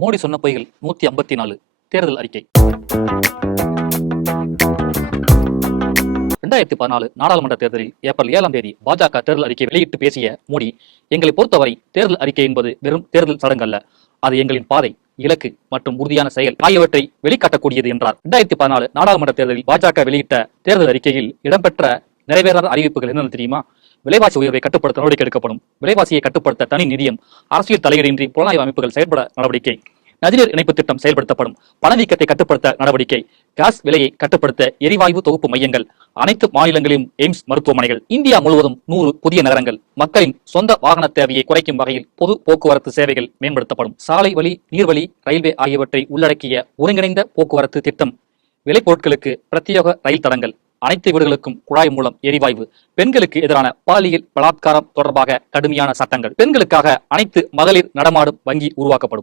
மோடி சொன்ன பொய்கள் 154 தேர்தல் அறிக்கை. 2014 நாடாளுமன்ற தேர்தலில் ஏப்ரல் 7ஆம் தேதி பாஜக தேர்தல் அறிக்கை வெளியிட்டு பேசிய மோடி, எங்களை பொறுத்தவரை தேர்தல் அறிக்கை என்பது வெறும் தேர்தல் சடங்கு அல்ல, அது எங்களின் பாதை, இலக்கு மற்றும் உறுதியான செயல் ஆகியவற்றை வெளிக்காட்டக்கூடியது என்றார். 2014 நாடாளுமன்ற தேர்தலில் பாஜக வெளியிட்ட தேர்தல் அறிக்கையில் இடம்பெற்ற நிறைவேறாத அறிவிப்புகள் என்னென்ன தெரியுமா? விலைவாசி உயர்வை கட்டுப்படுத்த நடவடிக்கை எடுக்கப்படும். விலைவாசியை கட்டுப்படுத்த தனி நிதியம், அரசியல் தலையீடின்றி புலனாய்வு அமைப்புகள் செயல்பட நடவடிக்கை, நதிநீர் இணைப்பு திட்டம் செயல்படுத்தப்படும், பணவீக்கத்தை கட்டுப்படுத்த நடவடிக்கை, கேஸ் விலையை கட்டுப்படுத்த எரிவாயு தொகுப்பு மையங்கள், அனைத்து மாநிலங்களிலும் எய்ம்ஸ் மருத்துவமனைகள், இந்தியா முழுவதும் 100 புதிய நகரங்கள், மக்களின் சொந்த வாகன தேவையை குறைக்கும் வகையில் பொது போக்குவரத்து சேவைகள் மேம்படுத்தப்படும், சாலை வழி, நீர்வழி, ரயில்வே ஆகியவற்றை உள்ளடக்கிய ஒருங்கிணைந்த போக்குவரத்து திட்டம், விளைபொருட்களுக்கு பிரத்யேக ரயில் தடங்கள், அனைத்து வீடுகளுக்கும் குழாய் மூலம் எரிவாயு, பெண்களுக்கு எதிரான பாலியல் பலாத்காரம் தொடர்பாக கடுமையான சட்டங்கள், பெண்களுக்காக அனைத்து மகளிர் நடமாடும் வங்கி உருவாக்கப்படும்.